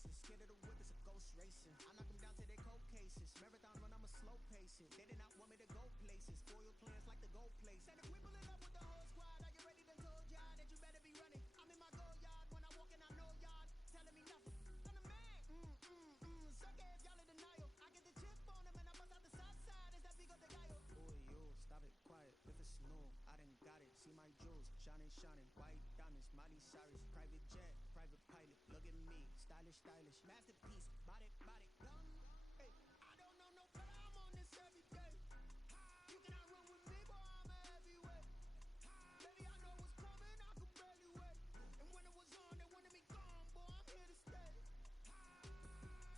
faces. Scared of the whip, it's a ghost racing. I knock them down to their cold cases. Marathon run, I'm a slow pacing. They did not want me to go places. Foil plans like the gold place. And if we pulling up with the whole squad, are you ready to told y'all that you better be running? I'm in my go yard. When I walk in, I know y'all telling me nothing. I'm the man. Suck it if y'all in denial. I get the chip on them and I bust out the south side. Is that big of the guy? Boy, yo, stop it, quiet. If it's new, I done got it. See my jewels, shining. White diamonds, Miley Cyrus. Private jet, private pilot. Look at me, stylish. Masterpiece, body, young. Hey, I don't know no better. I'm on this every day. You cannot run with me, boy. I'm a heavyweight. Baby, I know what's coming. I could barely wait. And when it was on, they wanted me gone, boy. I'm here to stay.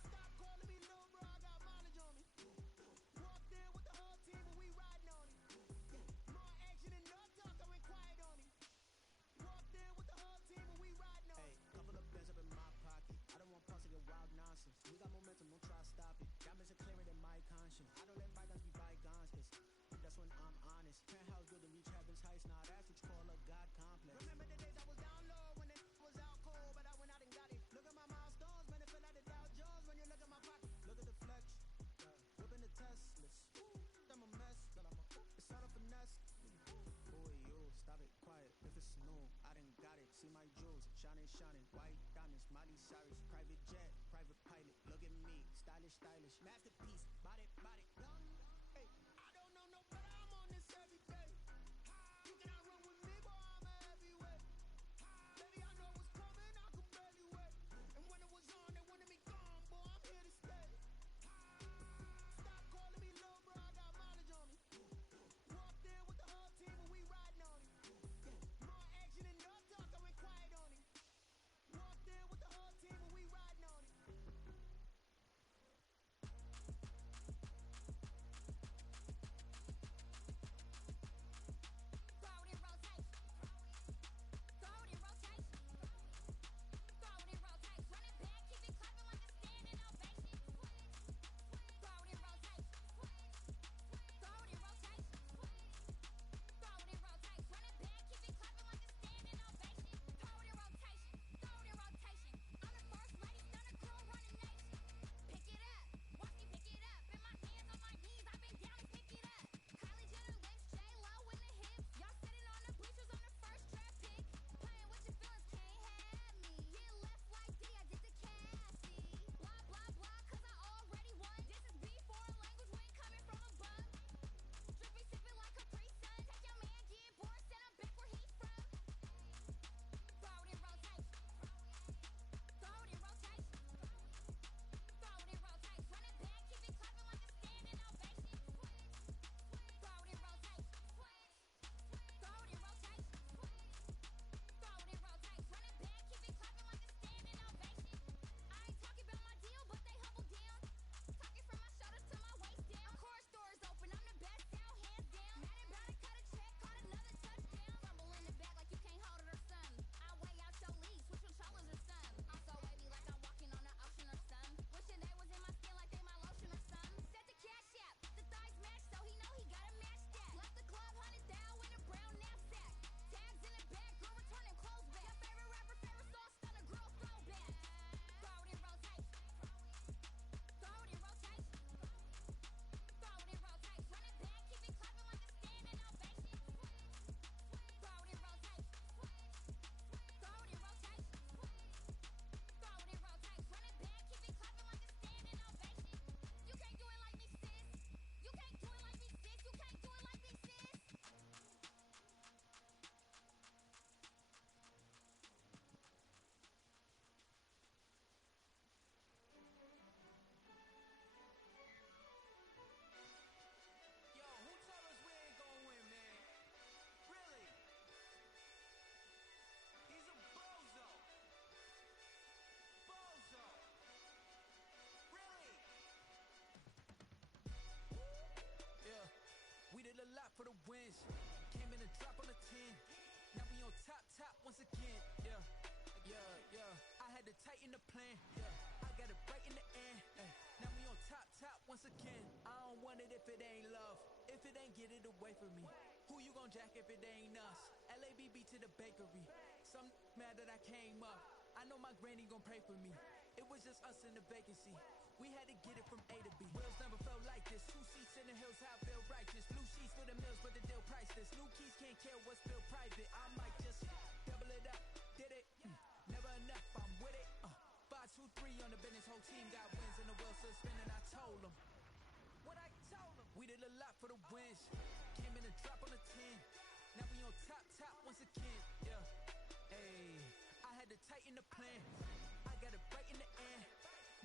Stop calling me little bro. I got mileage on me. Walked in with the whole team, and we riding on it. More action and no talk. I went quiet on it. Walked in with the whole team, and we riding on it. Hey, couple of bands up in my pocket. I don't want parts of your wild nonsense. We got momentum, don't try to stop it. Diamonds are clearer than my conscience. I don't let bygones be bygones, cause that's when I'm honest. Penthouse building, reach heaven's heights. Now that's what you call a God complex. Remember the days I was down low when it was out cold, but I went out and got it. Look at my milestones, man, it feel like the Dow Jones when you look at my pocket. Look at the flex, whipping the Teslas. I'm a mess, it's all a finesse. Boy, yo, stop it, quiet. If it's new, I done got it. See my jewels, shining. White diamonds, Miley Cyrus. Private jet, private pilot. Look at me, stylish. Masterpiece, body, young. Hey, I don't know no better. I'm on this every day. You cannot run with me, boy. I'm a heavyweight. Baby, I know what's coming. I could barely wait. And when it was on, they wanted me gone, boy. I'm here to stay. Stop calling me little bro. I got mileage on me. Walked in with the whole team, and we riding on it. More action and no talk. I went quiet on it. Walked in with the whole team, and we riding on it. Yeah, we did a lot for the wins. Came in and dropped on the 10. Now we on top once again. Yeah. I had to tighten the plan. Yeah, I got it right in the end. Now we on top once again. I don't want it if it ain't love. If it ain't, get it away from me. Who you gon' jack if it ain't us? LABB to the bakery. Some mad that I came up. I know my granny gon' pray for me. It was just us in the vacancy. We had to get it from A to B. Wheels never felt like this. 2 seats in the hills, how I feel righteous. Blue sheets for the mills, but the deal priceless. New keys can't care what's still private. I might just double it up, did it. Never enough, I'm with it. 5, 2, 3 on the business. Whole team got wins and the wheels still spinning. I told them what I told them. We did a lot for the wins. Came in a drop on the 10. Now we on top once again. Yeah. Hey, I had to tighten the plan. I got it right in the end.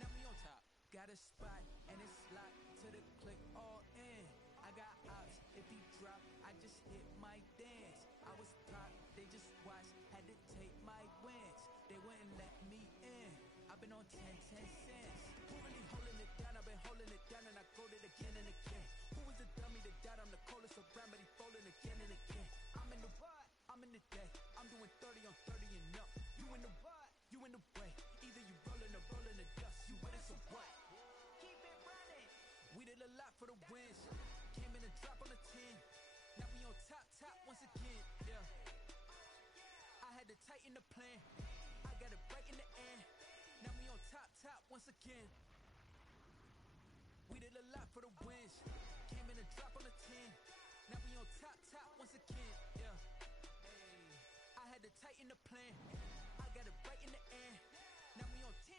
Now we on top. Got a spot and it's locked to the click all in. I got ops. If he drop, I just hit my dance. I was top. They just watched. Had to take my wins. They wouldn't let me in. I've been on 10 cents. Who really holding it down? I've been holding it down and I go it again and again. Who was the dummy that died? I'm the coldest around, but he falling again and again. I'm in the what? I'm in the day. I'm doing 30 on 30 and up. You in the what? You in the way. Either you rolling or rolling the dust. You with us or what? Keep it running. We did a lot for the wins. Came in a drop on the 10. Now we on top once again. Yeah. I had to tighten the plan. I got it right in the end. Now we on top once again. We did a lot for the wins. Came in a drop on the 10. Now we on top once again. Yeah. Hey, I had to tighten the plan. I got it right in the end. Now we on 10.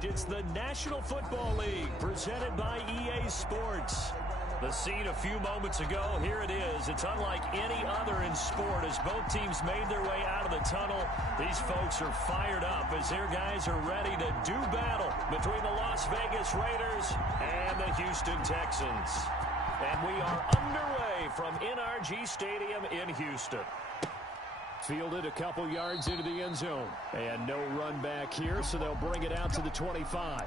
It's the National Football League presented by EA Sports. The scene a few moments ago, here it is. It's unlike any other in sport as both teams made their way out of the tunnel. These folks are fired up as their guys are ready to do battle between the Las Vegas Raiders and the Houston Texans. And we are underway from NRG Stadium in Houston. Fielded a couple yards into the end zone. And no run back here, so they'll bring it out to the 25.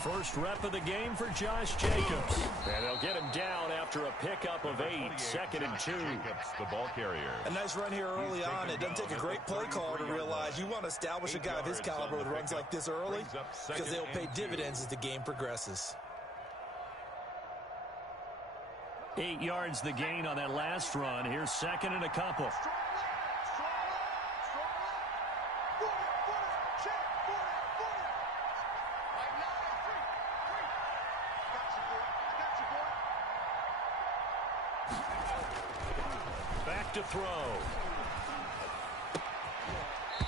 First rep of the game for Josh Jacobs. And they'll get him down after a pickup of 8, 2nd and 2. The ball carrier. A nice run here early on. It doesn't take a great play call to realize you want to establish a guy of his caliber with runs like this early because they'll pay dividends as the game progresses. 8 yards the gain on that last run. Here's 2nd and a couple. To throw.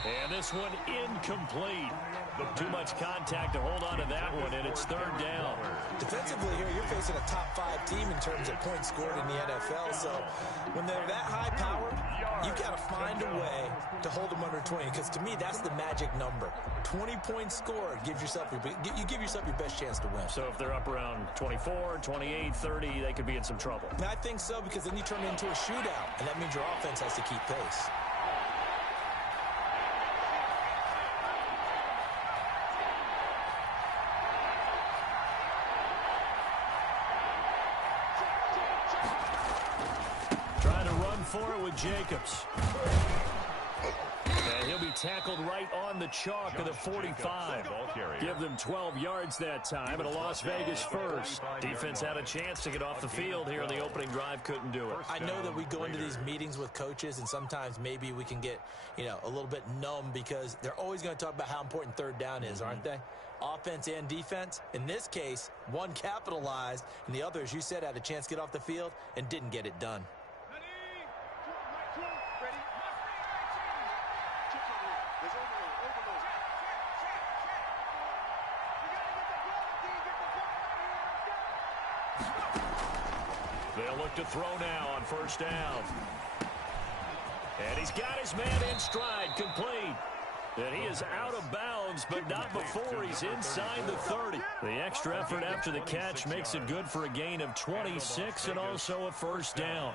And this one incomplete. Too much contact to hold on to that one, and it's 3rd down. Defensively here, you're facing a top-5 team in terms of points scored in the NFL, so when they're that high-powered, you've got to find a way to hold them under 20, because to me, that's the magic number. 20 points scored, you give yourself your best chance to win. So if they're up around 24, 28, 30, they could be in some trouble. And I think so, because then you turn it into a shootout, and that means your offense has to keep pace. For it with Jacobs. And he'll be tackled right on the chalk of the 45. Give them 12 yards that time, and a Las Vegas first. Defense had a chance to get off the field here in the opening drive, couldn't do it. I know that we go into these meetings with coaches, and sometimes maybe we can get, a little bit numb because they're always going to talk about how important 3rd down is, aren't they? Offense and defense. In this case, one capitalized, and the other, as you said, had a chance to get off the field and didn't get it done. They'll look to throw now on 1st down. And he's got his man in stride, complete. And he is out of bounds, but not before he's inside the 30. The extra effort after the catch makes it good for a gain of 26 and also a 1st down.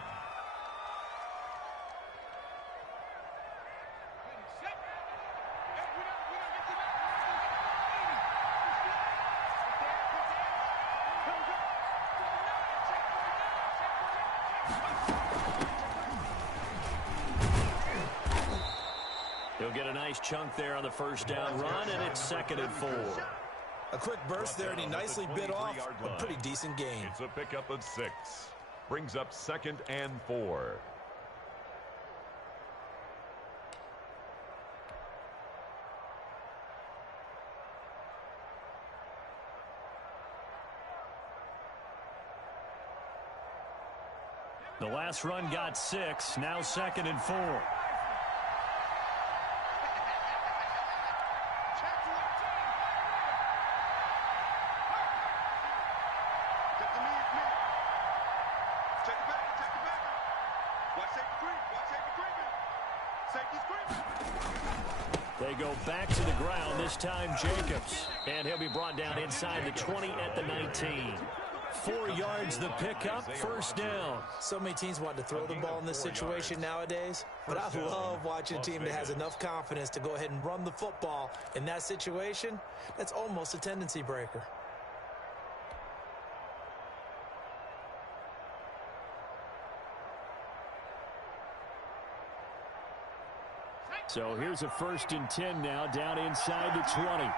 He'll get a nice chunk there on the 1st down run, and it's 2nd and 4. A quick burst there, and he nicely bit off a pretty decent gain. It's a pickup of 6. Brings up 2nd and 4. The last run got 6, now 2nd and 4. They go back to the ground, this time Jacobs. And he'll be brought down inside the 20 at the 19. 4 yards the pickup, 1st down. So many teams want to throw the ball in this situation nowadays, but I love watching a team that has enough confidence to go ahead and run the football in that situation. That's almost a tendency breaker. So here's a 1st and 10 now, down inside the 20.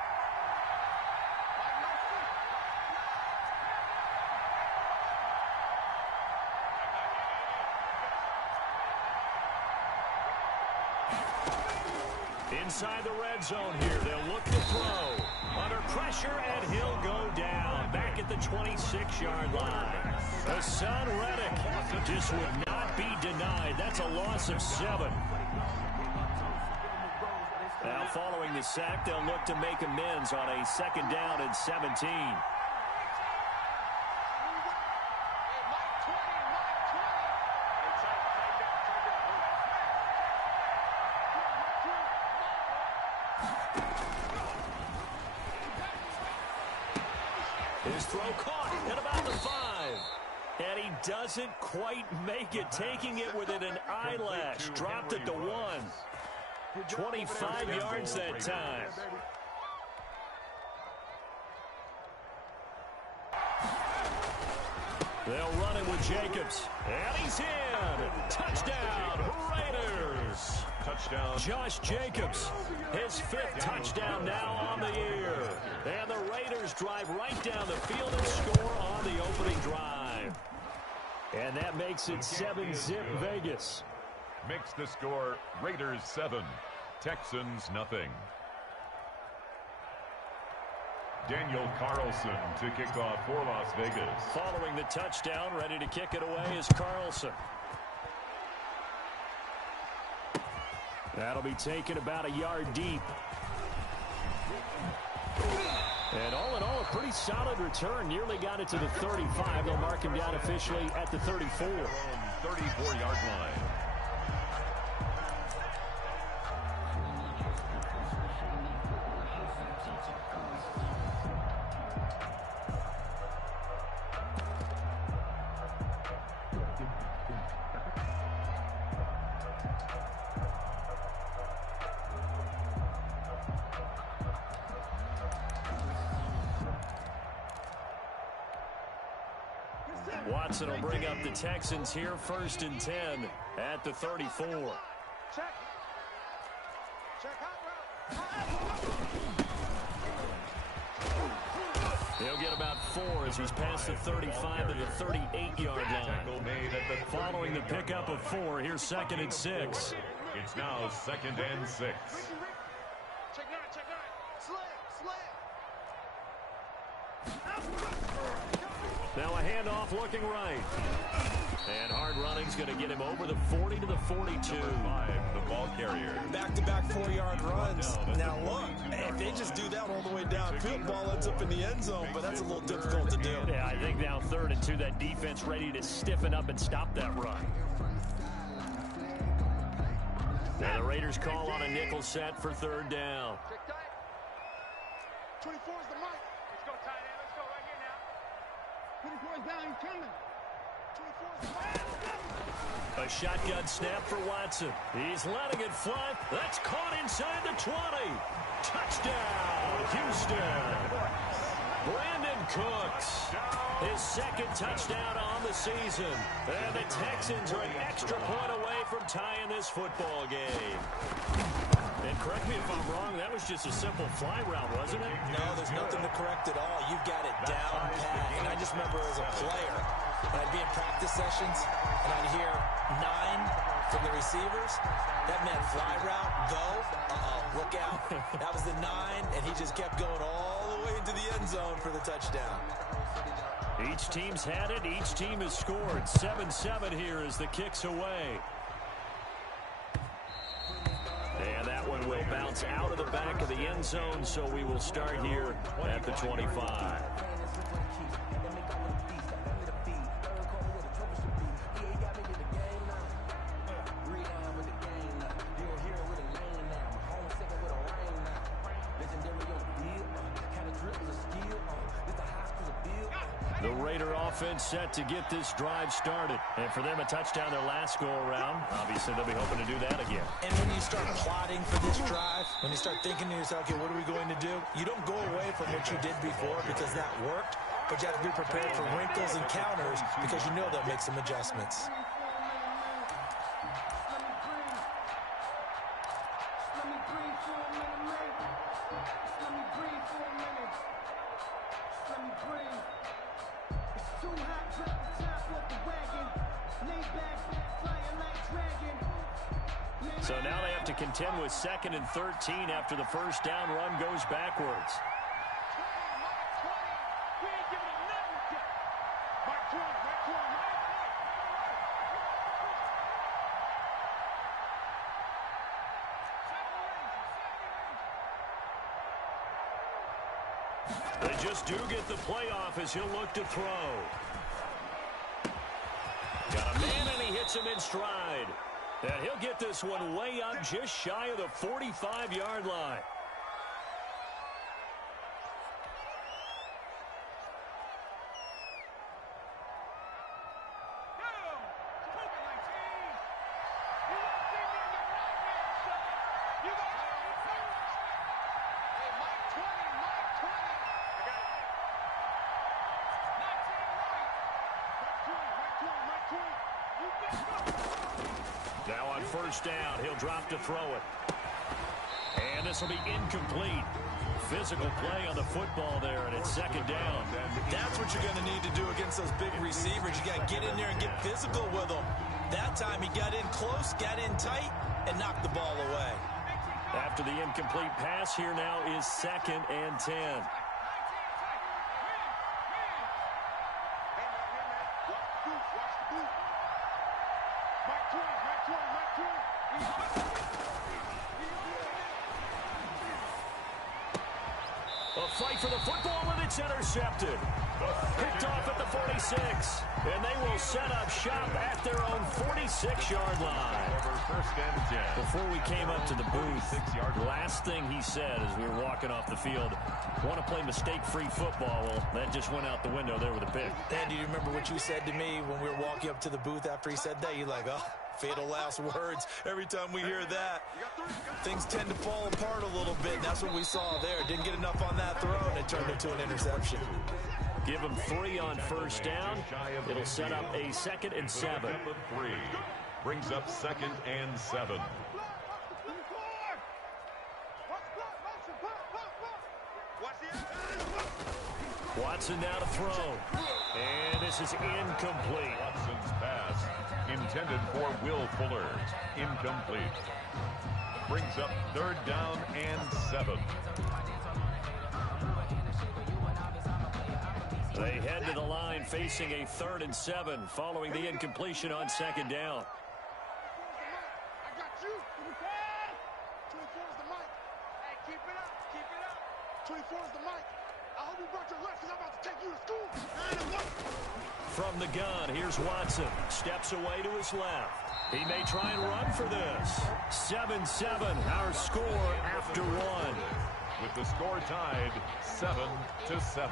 Inside the red zone here, they'll look to throw. Under pressure, and he'll go down. Back at the 26-yard line. Hassan Reddick just would not be denied. That's a loss of 7. Now following the sack, they'll look to make amends on a 2nd down and 17. His throw caught at about the 5. And he doesn't quite make it, taking it within an eyelash. Dropped at the 1. 25 yards that time. They'll run it with Jacobs. And he's in. Touchdown, Raiders. Touchdown. Josh Jacobs, his 5th touchdown now on the year. And the Raiders drive right down the field and score on the opening drive. And that makes it 7-zip Vegas. Makes the score Raiders 7, Texans nothing. Daniel Carlson to kick off for Las Vegas. Following the touchdown, ready to kick it away is Carlson. That'll be taken about a yard deep. And all in all, a pretty solid return. Nearly got it to the 35. They'll mark him down officially at the 34. 34-yard line. Watson will bring up the Texans here, 1st and 10 at the 34. He'll get about 4 as he's past the 35 to the 38-yard line. Following the pickup of 4, here's 2nd and 6. It's now 2nd and 6. Now a handoff looking right. And hard running's going to get him over the 40 to the 42. 5, the ball carrier. Back-to-back 4-yard runs. Now look, if they just do that all the way downfield, ball ends up in the end zone, but that's a little difficult to do. Yeah, I think now 3rd and 2, that defense ready to stiffen up and stop that run. Now the Raiders call on a nickel set for 3rd down. 24 is the mic. Let's go, tight end. Let's go right here now. 24 is down. He's coming. 24 is the mic. A shotgun snap for Watson. He's letting it fly. That's caught inside the 20. Touchdown, Houston. Brandon Cooks, his 2nd touchdown on the season. And the Texans are an extra point away from tying this football game. And correct me if I'm wrong, that was just a simple fly route, wasn't it? No, there's nothing to correct at all. You've got it down pat. And I just remember as a player, when I'd be in practice sessions, and I'd hear 9 from the receivers. That meant fly route, go, look out. That was the 9, and he just kept going all the way into the end zone for the touchdown. Each team's had it. Each team has scored. 7-7 here as the kick's away. And that one will bounce out of the back of the end zone, so we will start here at the 25. The Raider offense set to get this drive started. And for them, a touchdown their last go-around. Obviously, they'll be hoping to do that again. And when you start plotting for this drive, when you start thinking to yourself, okay, what are we going to do? You don't go away from what you did before because that worked, but you have to be prepared for wrinkles and counters because you know they'll make some adjustments. So now they have to contend with 2nd and 13 after the first down run goes backwards. They just do get the playoff as he'll look to throw. Got a man, and he hits him in stride. And he'll get this one way up just shy of the 45-yard line. Now on first down, he'll drop to throw it. And this will be incomplete. Physical play on the football there, and it's 2nd down. That's what you're going to need to do against those big receivers. You got to get in there and get physical with them. That time he got in close, got in tight, and knocked the ball away. After the incomplete pass, here now is 2nd and 10. A fight for the football, and it's intercepted. Picked off at the 46. And they will set up shop at their own 46-yard line. Before we came up to the booth, last thing he said as we were walking off the field, want to play mistake-free football. Well, that just went out the window there with a pick. And do you remember what you said to me when we were walking up to the booth after he said that? You're like, oh, fatal last words. Every time we hear that, things tend to fall apart a little bit. That's what we saw there. Didn't get enough on that throw, and it turned into an interception. Give him 3 on first down. It'll set up a 2nd and 7. 3 brings up 2nd and 7. Watson now to throw. And this is incomplete. Watson's pass intended for Will Fuller. Incomplete. Brings up 3rd down and 7. They head to the line facing a 3rd and 7 following the incompletion on 2nd down. I got you. 24 is the mic. Hey, keep it up. Keep it up. 24 is the mic. I hope you brought your left because I'm about to take you to school. From the gun, here's Watson. Steps away to his left. He may try and run for this. 7-7, our score after 1. With the score tied 7-7.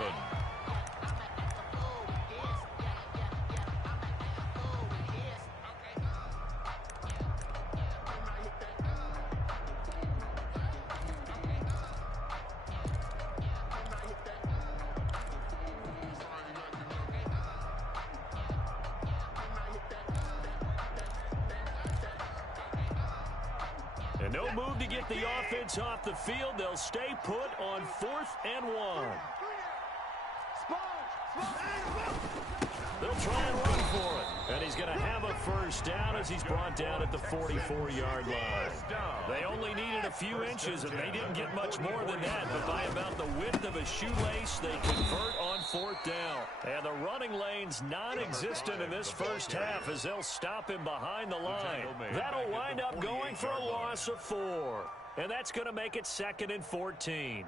And no move to get the offense off the field. They'll stay put on 4th and 1. They'll try and run for it. And he's going to have a first down as he's brought down at the 44-yard line. They only needed a few inches, and they didn't get much more than that. But by about the width of a shoelace, they convert on 4th down. And the running lane's non-existent in this first half as they'll stop him behind the line. That'll wind up going for a loss of 4. And that's going to make it 2nd and 14.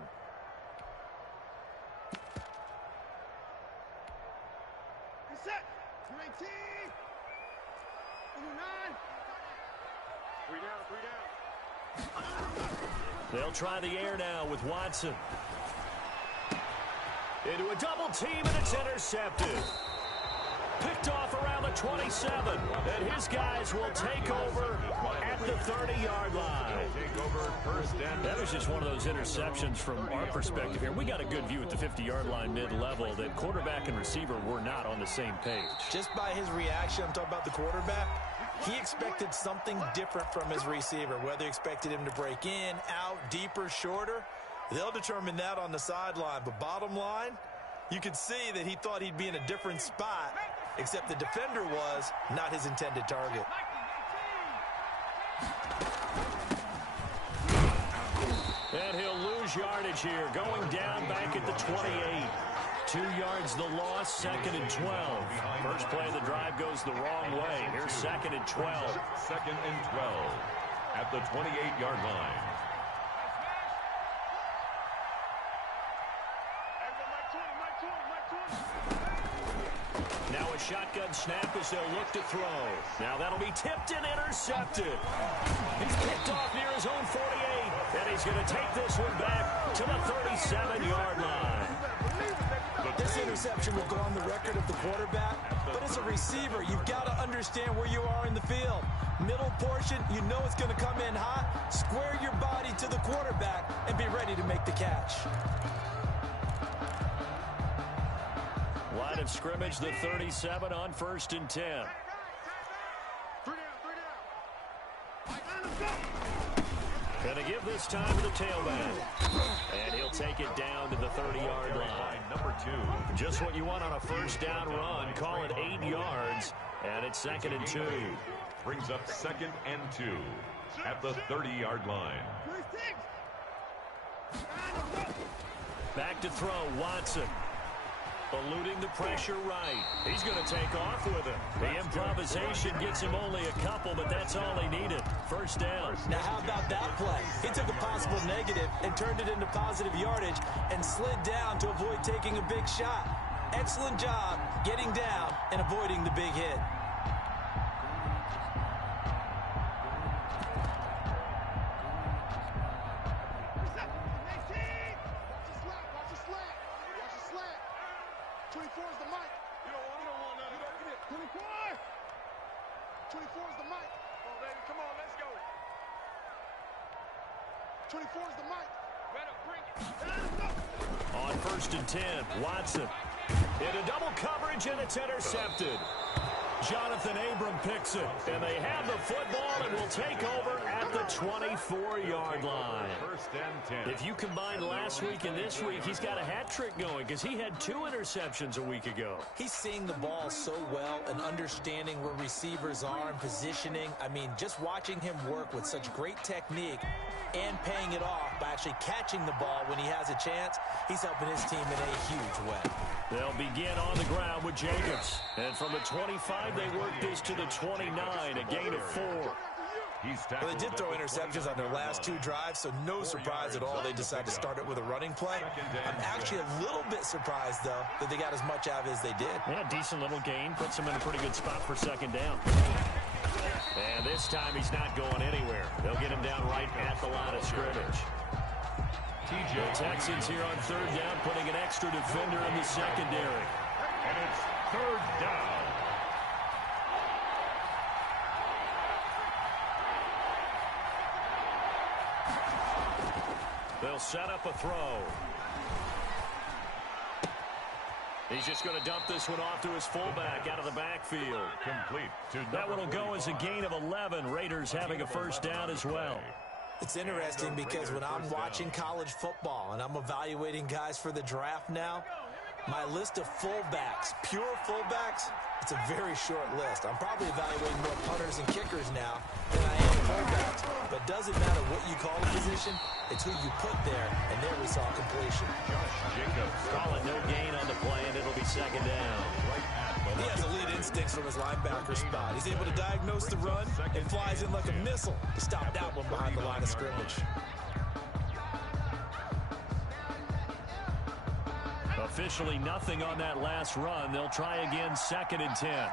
Set. 19. 9. 3 down. They'll try the air now with Watson. Into a double team, and it's intercepted. Picked off around the 27, and his guys will take over at the 30-yard line. That was just one of those interceptions from our perspective here. We got a good view at the 50-yard line mid-level that quarterback and receiver were not on the same page. Just by his reaction, I'm talking about the quarterback, he expected something different from his receiver, whether he expected him to break in, out, deeper, shorter. They'll determine that on the sideline. But bottom line, You could see that he thought he'd be in a different spot, except the defender was not his intended target. And he'll lose yardage here, going down back at the 28. 2 yards the loss, 2nd and 12. First play of the drive goes the wrong way. Here's 2nd and 12. 2nd and 12 at the 28-yard line. Now a shotgun snap as they'll look to throw. Now that'll be tipped and intercepted. He's picked off near his own 48, and he's going to take this one back to the 37-yard line. This interception will go on the record of the quarterback, but as a receiver, you've got to understand where you are in the field. Middle portion, you know it's going to come in hot. Square your body to the quarterback and be ready to make the catch. Line of scrimmage, the 37 on 1st and 10. 3 down. Gonna give this time to the tailback. And he'll take it down to the 30-yard line. Number 2. Just what you want on a first down run. Call it 8 yards. And it's 2nd and 2. Brings up 2nd and 2 at the 30-yard line. Back to throw, Watson. Eluding the pressure right. He's going to take off with him. The improvisation gets him only a couple, but that's all he needed. First down. Now how about that play? He took a possible negative and turned it into positive yardage and slid down to avoid taking a big shot. Excellent job getting down and avoiding the big hit. On 1st and 10, Watson. Into double coverage, and it's intercepted. Jonathan Abram picks it, and they have the football and will take over at the 24-yard line. 1st and 10. If you combine last week and this week, he's got a hat trick going because he had 2 interceptions a week ago. He's seeing the ball so well and understanding where receivers are and positioning. I mean, just watching him work with such great technique and paying it off by actually catching the ball when he has a chance, he's helping his team in a huge way. They'll begin on the ground with Jacobs. And from the 25, they work this to the 29, a gain of 4. Well, they did throw interceptions on their last 2 drives, so no surprise at all they decided to start it with a running play. I'm actually a little bit surprised, though, that they got as much out of it as they did. Yeah, decent little gain. Puts them in a pretty good spot for 2nd down. And this time he's not going anywhere. They'll get him down right at the line of scrimmage. The Texans here on 3rd down, putting an extra defender in the secondary. And it's 3rd down. They'll set up a throw. He's just going to dump this one off to his fullback out of the backfield. Complete to that one will go as a gain of 11. Raiders having a first down as well. It's interesting because when I'm watching college football and I'm evaluating guys for the draft now, my list of fullbacks, pure fullbacks, it's a very short list. I'm probably evaluating more punters and kickers now than I am fullbacks. But doesn't matter what you call a position, it's who you put there, and there we saw completion. Call it no gain on the play, and it'll be 2nd down. He has elite instincts from his linebacker spot. He's able to diagnose the run and flies in like a missile to stop that one behind the line of scrimmage. Officially nothing on that last run. They'll try again, 2nd and 10.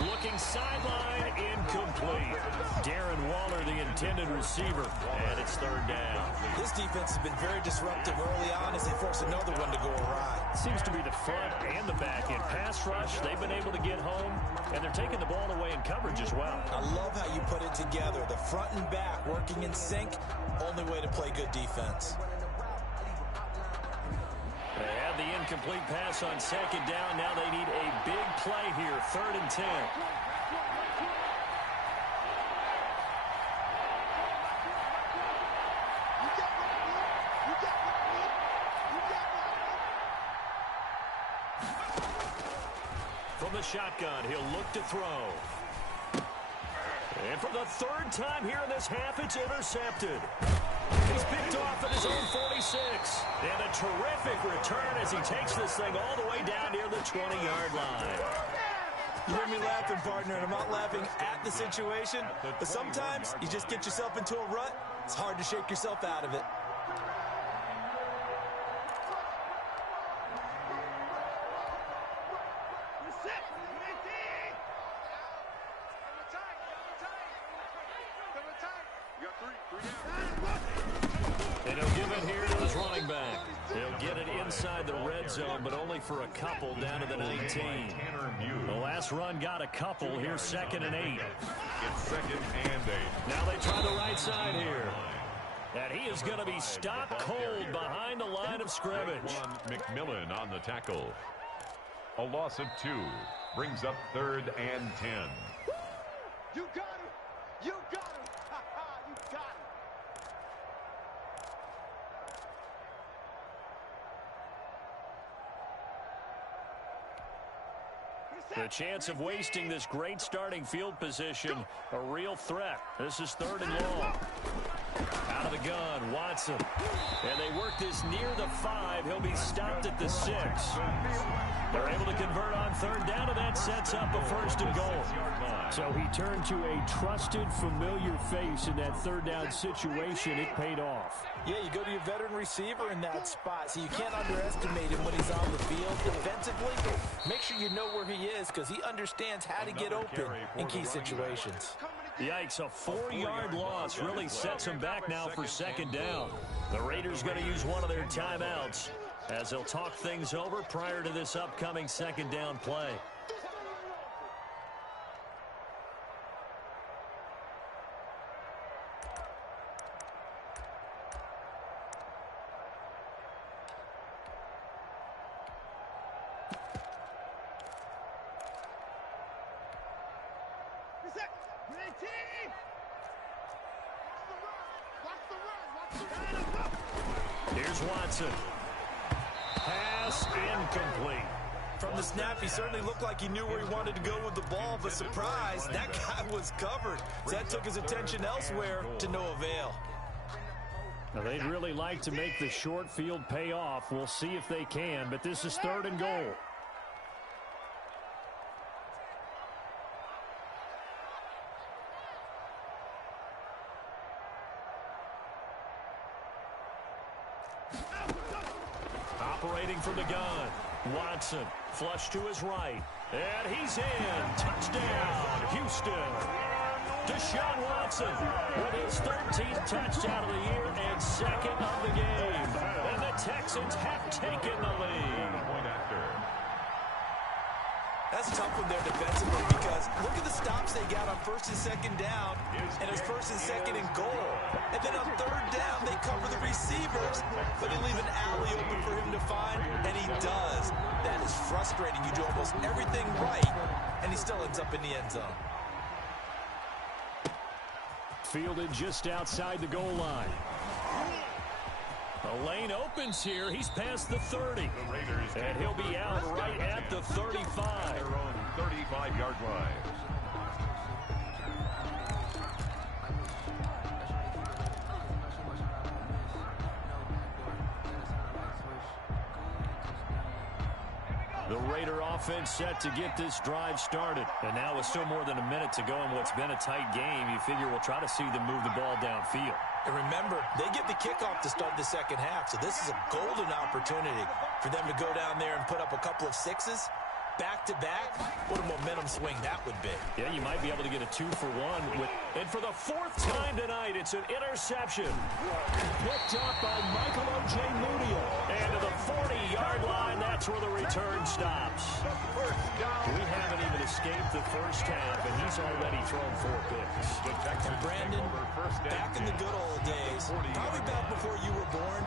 Looking sideline, incomplete. Darren Waller, the intended receiver, and it's 3rd down. This defense has been very disruptive early on as they force another one to go awry. Seems to be the front and the back end. Pass rush, they've been able to get home, and they're taking the ball away in coverage as well. I love how you put it together. The front and back working in sync, only way to play good defense. They incomplete pass on second down. Now they need a big play here, 3rd and 10. From the shotgun, he'll look to throw. And for the 3rd time here in this half, it's intercepted. He's picked off at his own 46. And a terrific return as he takes this thing all the way down near the 20-yard line. You hear me laughing, partner, and I'm not laughing at the situation, but sometimes you just get yourself into a rut. It's hard to shake yourself out of it. And he'll give it here to his running back. He'll get it inside the red zone, but only for a couple down to the 19. The last run got a couple. Here's 2nd and 8. It's 2nd and 8. Now they try the right side here. And he is going to be stopped cold behind the line of scrimmage. McMillan on the tackle. A loss of 2 brings up 3rd and 10. You got him. You got him. You got him. The chance of wasting this great starting field position, a real threat. This is 3rd and long. Out of the gun, Watson. And they work this near the 5. He'll be stopped at the 6. They're able to convert on 3rd down, and that sets up a 1st and goal. So he turned to a trusted, familiar face in that 3rd down situation. It paid off. Yeah, you go to your veteran receiver in that spot, so you can't underestimate him when he's on the field. Defensively, make sure you know where he is because he understands how to get open in key situations. Yikes, a 4-yard loss really sets them back now for 2nd down. The Raiders going to use one of their timeouts as they'll talk things over prior to this upcoming 2nd down play. Here's Watson. Pass incomplete. From the snap, he certainly looked like he knew where he wanted to go with the ball, but surprise, that guy was covered. So that took his attention elsewhere to no avail. Now, they'd really like to make the short field pay off. We'll see if they can, but this is 3rd and goal. Operating from the gun, Watson, flush to his right, and he's in. Touchdown, Houston. Deshaun Watson with his 13th touchdown of the year and 2nd of the game. And the Texans have taken the lead. That's a tough one there defensively because look at the stops they got on 1st and 2nd down, and it's 1st and 2nd and goal. And then on 3rd down, they cover the receivers, but they leave an alley open for him to find, and he does. That is frustrating. You do almost everything right, and he still ends up in the end zone. Fielded just outside the goal line. The lane opens here. He's past the 30. And he'll be out right at the 35. Their own 35-yard line. The Raider offense set to get this drive started. And now with still more than a minute to go in what's been a tight game, you figure we'll try to see them move the ball downfield. And remember, they get the kickoff to start the 2nd half, so this is a golden opportunity for them to go down there and put up a couple of 6s. Back-to-back, what a momentum swing that would be. Yeah, you might be able to get a 2-for-1. And for the 4th time tonight, it's an interception. Picked up by Michael O.J. Mudia. And to the 40-yard line, that's where the return stops. We haven't even escaped the first half, and he's already thrown 4 picks. And Brandon, back in the good old days, probably back before you were born,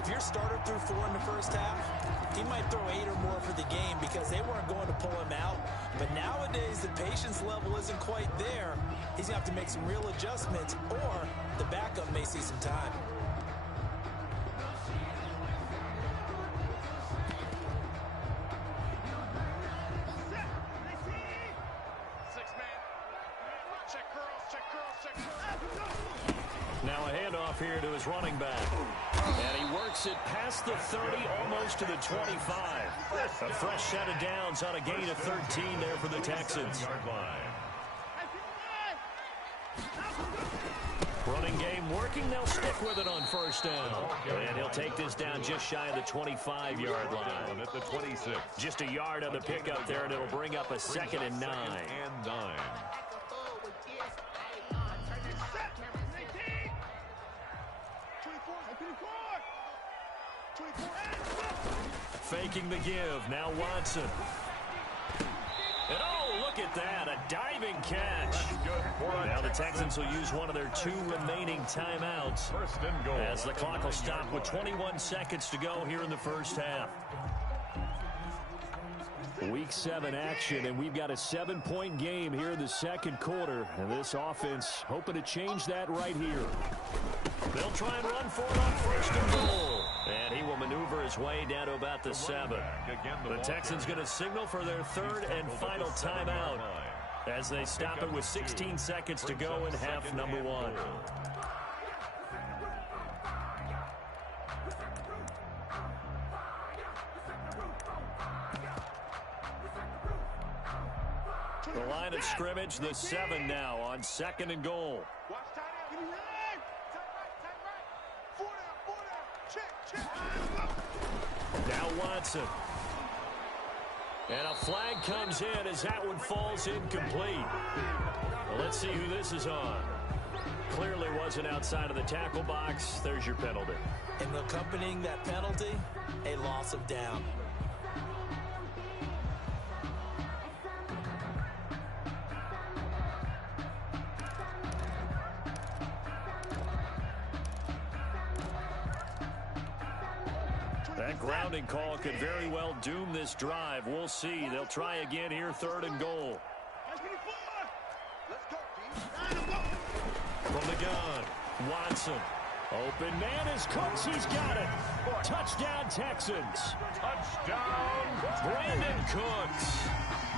if your starter threw 4 in the first half, he might throw 8 or more for the game because they weren't going to pull him out. But nowadays, the patience level isn't quite there. He's going to have to make some real adjustments, or the backup may see some time. Now a handoff here to his running back. And he works it past the 30, almost to the 25. A fresh set of downs on a gain of 13 there for the Texans. Running game working. They'll stick with it on first down. And he'll take this down just shy of the 25-yard line. At the 26. Just a yard on the pickup there, and it'll bring up a 2nd and 9. Faking the give. Now Watson. And oh, look at that. A diving catch. Now the Texans will use one of their 2 remaining timeouts. First and goal. As the clock will stop with 21 seconds to go here in the first half. Week 7 action, and we've got a 7-point game here in the second quarter. And this offense hoping to change that right here. They'll try and run for it on first and goal. And he will maneuver his way down to about the 7. The Texans going to signal for their 3rd and final timeout as they stop it with 16 seconds to go in half number 1. The line of scrimmage, the 7 now on 2nd and goal. Now Watson. And a flag comes in as that one falls incomplete. Well, let's see who this is on. Clearly wasn't outside of the tackle box. There's your penalty. And accompanying that penalty, a loss of down. That grounding call could very well doom this drive. We'll see. They'll try again here, 3rd and goal. From the gun, Watson. Open man is Cooks. He's got it. Touchdown, Texans. Touchdown, Brandon Cooks.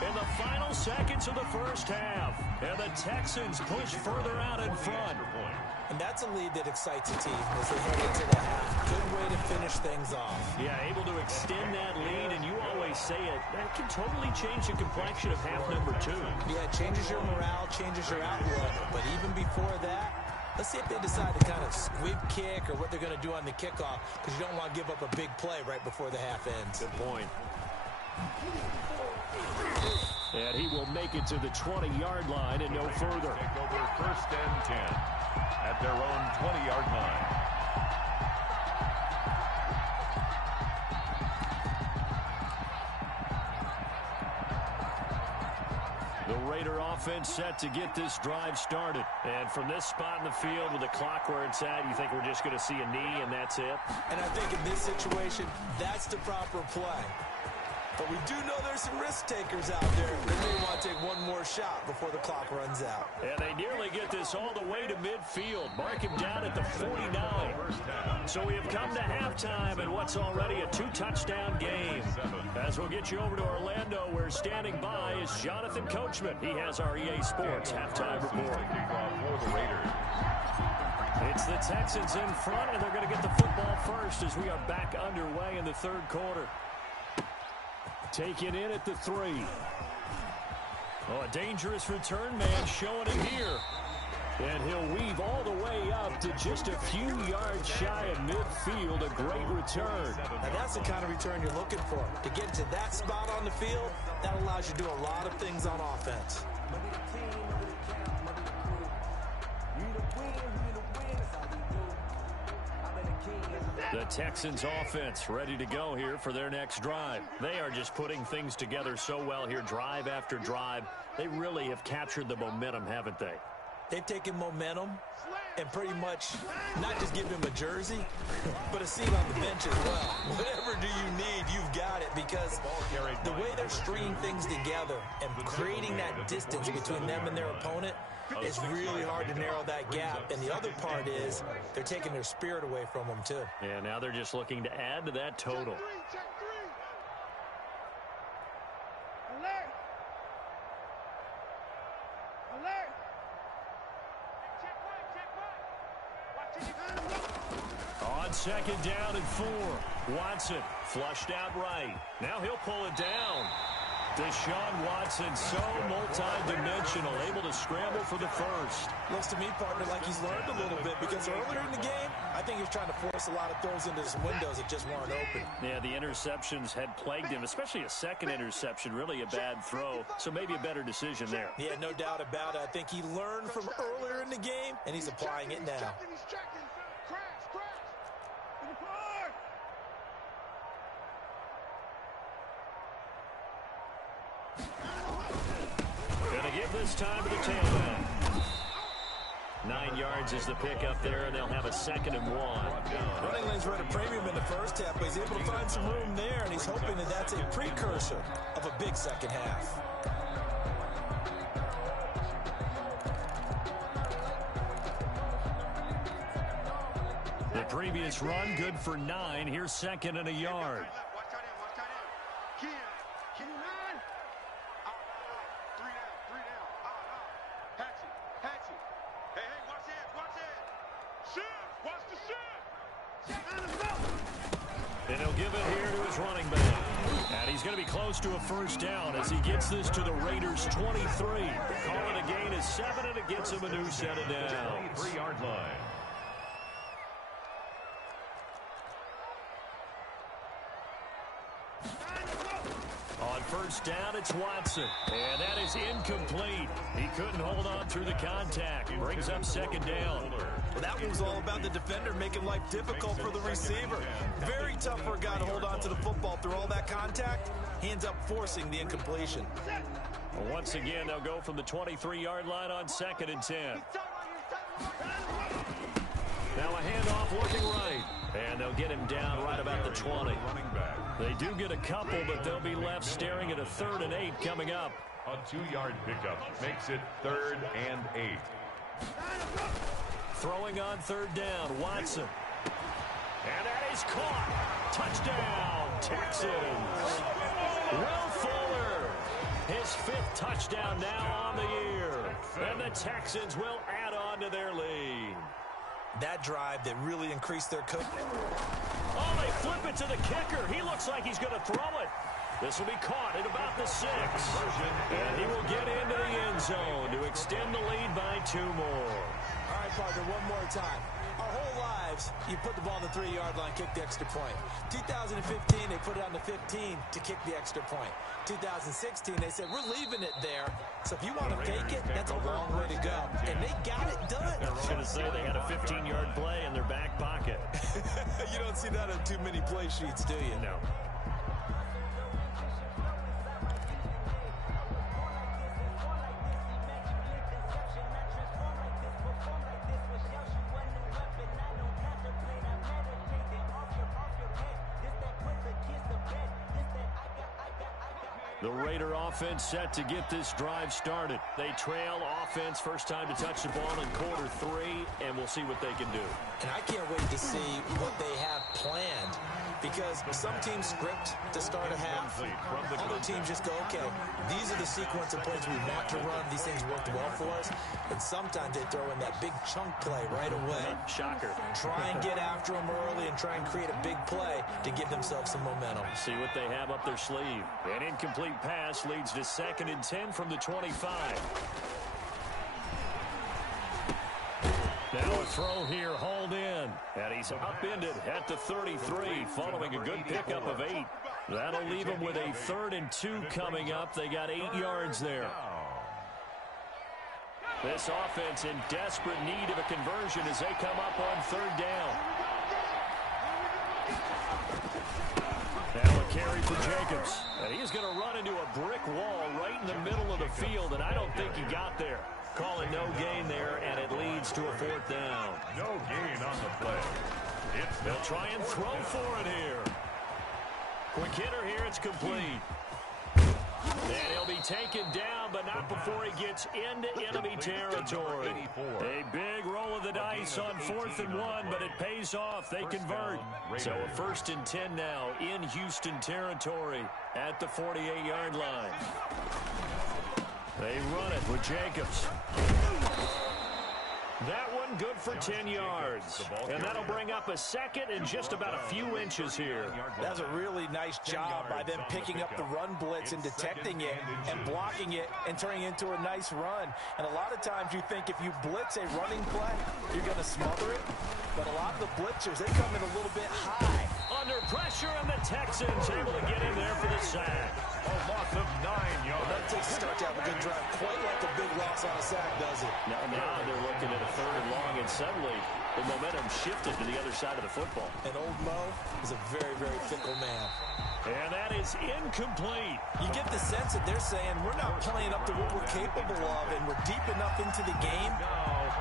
In the final seconds of the first half. And the Texans push further out in front. And that's a lead that excites a team as they head into the half. Good way to finish things off. Yeah, able to extend that lead, and you always say it, that can totally change the complexion of half number 2. Yeah, it changes your morale, changes your outlook. But even before that, let's see if they decide to kind of squib kick or what they're going to do on the kickoff, because you don't want to give up a big play right before the half ends. Good point. And he will make it to the 20-yard line and no further. Take over 1st and 10 at their own 20-yard line. The Raider offense set to get this drive started. And from this spot in the field with the clock where it's at, you think we're just going to see a knee and that's it? And I think in this situation, that's the proper play. But we do know there's some risk takers out there. They may want to take one more shot before the clock runs out. And they nearly get this all the way to midfield. Mark him down at the 49. So we have come to halftime in what's already a 2-touchdown game. As we'll get you over to Orlando, where standing by is Jonathan Coachman. He has our EA Sports halftime report. It's the Texans in front, and they're going to get the football first as we are back underway in the 3rd quarter. Taken in at the 3. Oh, a dangerous return man showing him here. And he'll weave all the way up to just a few yards shy of midfield. A great return. Now that's the kind of return you're looking for. To get to that spot on the field, that allows you to do a lot of things on offense. The Texans offense ready to go here for their next drive. They are just putting things together so well here, drive after drive. They really have captured the momentum, haven't they? They've taken momentum, and pretty much not just give him a jersey, but a seat on the bench as well. Whatever do you need, you've got it, because the way they're stringing things together and creating that distance between them and their opponent, it's really hard to narrow that gap. And the other part is they're taking their spirit away from them, too. Yeah, now they're just looking to add to that total. Check three. Alert. Alert. Check one. Watch it. On second down and 4. Watson flushed out right. Now he'll pull it down. Deshaun Watson, so multi-dimensional, able to scramble for the first. Looks to me, partner, like he's learned a little bit, because earlier in the game, I think he was trying to force a lot of throws into some windows that just weren't open. Yeah, the interceptions had plagued him, especially a second interception, really a bad throw, so maybe a better decision there. Yeah, no doubt about it. I think he learned from earlier in the game, and he's applying it now. He's checking. Crash. In the car. Gonna give this time to the tailback. 9 yards is the pickup there, and they'll have a 2nd and 1. Running lanes were at a premium in the first half, but he's able to find some room there, and he's hoping that that's a precursor of a big second half. The previous run, good for 9. Here's 2nd and a yard. Watch out in. Key line. Three down. Hatchet. Hey, watch it. Shit. Watch the shit. And he'll give it here to his running back. And he's going to be close to a first down as he gets this to the Raiders' 23. Call it a gain of 7, and it gets him a new set of downs. 3-yard line. On first down, it's Watson. And that is incomplete. He couldn't hold on through the contact. Brings up 2nd down. Well, that one was all about the defender making life difficult for the receiver. Very tough for a guy to hold on to the football through all that contact. He ends up forcing the incompletion. Well, once again, they'll go from the 23-yard line on 2nd and 10. Now a handoff looking right. And they'll get him down right about the 20. They do get a couple, but they'll be left staring at a 3rd and 8 coming up. A 2-yard pickup makes it 3rd and 8. Throwing on 3rd down, Watson. And that is caught. Touchdown, Texans. Will Fuller, his 5th touchdown now on the year. And the Texans will add on to their lead. That drive that really increased their coach. Oh, they flip it to the kicker. He looks like he's going to throw it. This will be caught at about the 6. And he will get into the end zone to extend the lead by 2 more. All right, partner, one more time. Our whole lives, you put the ball on the 3-yard line, kick the extra point. 2015, they put it on the 15 to kick the extra point. 2016, they said, we're leaving it there. So if you want to take it, that's a long way to go. And they got it done. I was going to say they had a 15-yard play in their back pocket. You don't see that on too many play sheets, do you? No. The Raider offense set to get this drive started. They trail offense first time to touch the ball in quarter 3, and we'll see what they can do. And I can't wait to see what they have planned, because some teams script to start a half. Other teams just go, okay, these are the sequence of plays we want to run. These things worked well for us. And sometimes they throw in that big chunk play right away. Shocker. Try and get after them early and try and create a big play to give themselves some momentum. See what they have up their sleeve. An incomplete pass leads to 2nd and 10 from the 25. Now a throw here, hauled in. And he's upended at the 33 following a good pickup of 8. That'll leave him with a 3rd and 2 coming up. They got 8 yards there. This offense in desperate need of a conversion as they come up on 3rd down. Now a carry for Jacobs. And he's going to run into a brick wall right in the middle of the field, and I don't think he got there. call it no gain there, and it leads to a 4th down. No gain on the play. They'll try and throw for it here. Quick hitter here, it's complete. And he'll be taken down, but not before he gets into enemy territory. A big roll of the dice on 4th and 1, but it pays off. They convert. So a 1st and 10 now in Houston territory at the 48-yard line. They run it with Jacobs. That one good for 10 yards. And that'll bring up a 2nd and just about a few inches here. That's a really nice job by them picking up the run blitz and detecting it and blocking it and turning it into a nice run. And a lot of times you think if you blitz a running play, you're going to smother it. But a lot of the blitzers, they come in a little bit high. Under pressure, and the Texans able to get in there for the sack. A loss of 9 yards. That takes a start to have a good drive. Quite like a big loss on a sack, does it? Now they're looking at a 3rd and long, and suddenly the momentum shifted to the other side of the football. And old Mo is a very, very fickle man. And that is incomplete. You get the sense that they're saying we're not playing up to what we're capable of, and we're deep enough into the game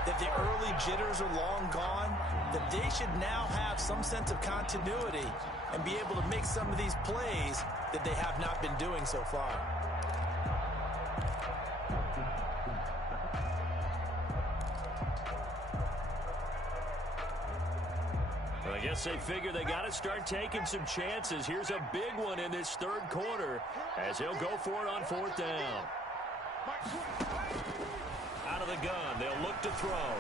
that the early jitters are long gone, that they should now have some sense of continuity and be able to make some of these plays that they have not been doing so far. I guess they figure they got to start taking some chances. Here's a big one in this 3rd quarter as he'll go for it on 4th down. Out of the gun, they'll look to throw.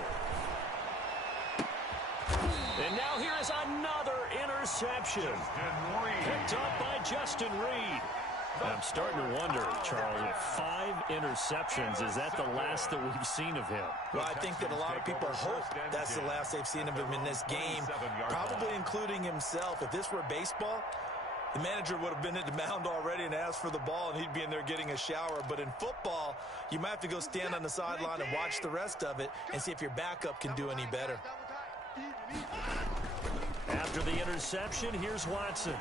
And now here is another interception. Picked up by Justin Reed. I'm starting to wonder, Charles, if 5 interceptions, is that the last that we've seen of him? Well, I think that a lot of people hope that's the last they've seen of him in this game, probably including himself. If this were baseball, the manager would have been at the mound already and asked for the ball, and he'd be in there getting a shower. But in football, you might have to go stand on the sideline and watch the rest of it and see if your backup can do any better. After the interception, here's Watson.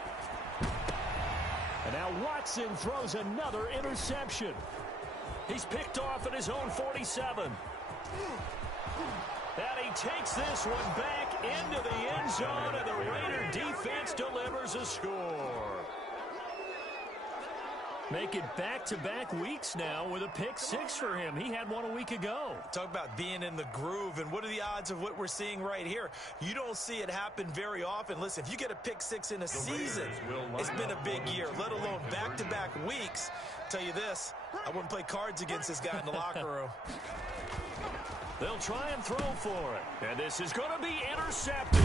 And now Watson throws another interception. He's picked off at his own 47. And he takes this one back into the end zone, and the Raider defense delivers a score. Make it back-to-back weeks now with a pick 6 for him. He had one a week ago. Talk about being in the groove, and what are the odds of what we're seeing right here? You don't see it happen very often. Listen, if you get a pick 6 in a season, it's been a big year, let alone back-to-back weeks. Tell you this, I wouldn't play cards against this guy in the locker room. They'll try and throw for it. And this is going to be intercepted.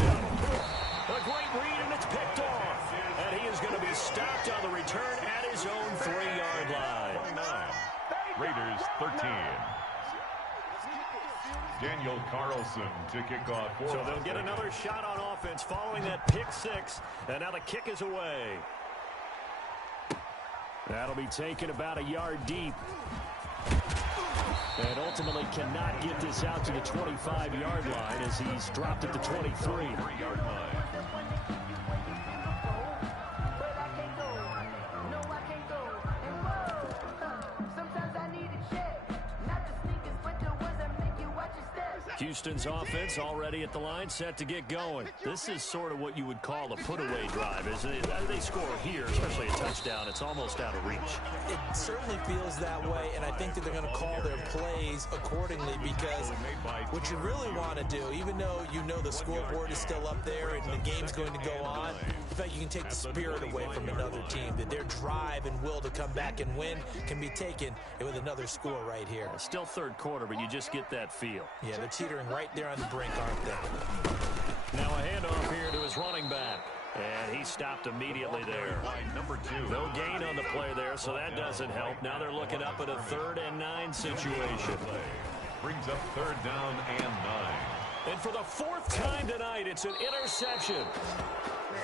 A great read, and it's picked off. And he is going to be stopped on the return at his own 3-yard line. 29. Raiders 13. Daniel Carlson to kick off. So they'll get another shot on offense following that pick 6. And now the kick is away. That'll be taken about a yard deep. And ultimately cannot get this out to the 25-yard line as he's dropped at the 23-yard line. Houston's offense already at the line, set to get going. This is sort of what you would call a put-away drive, isn't it? They score here, especially a touchdown. It's almost out of reach. It certainly feels that way, and I think that they're going to call their plays accordingly, because what you really want to do, even though you know the scoreboard is still up there and the game's going to go on, in fact, you can take the spirit away from another team, that their drive and will to come back and win can be taken with another score right here. Still 3rd quarter, but you just get that feel. Yeah, they're teetering right there on the brink, aren't they? Now a handoff here to his running back. And he stopped immediately there. Number 2. No gain on the play there, so that doesn't help. Now they're looking up at a 3rd and 9 situation. Brings up 3rd down and 9. And for the 4th time tonight, it's an interception.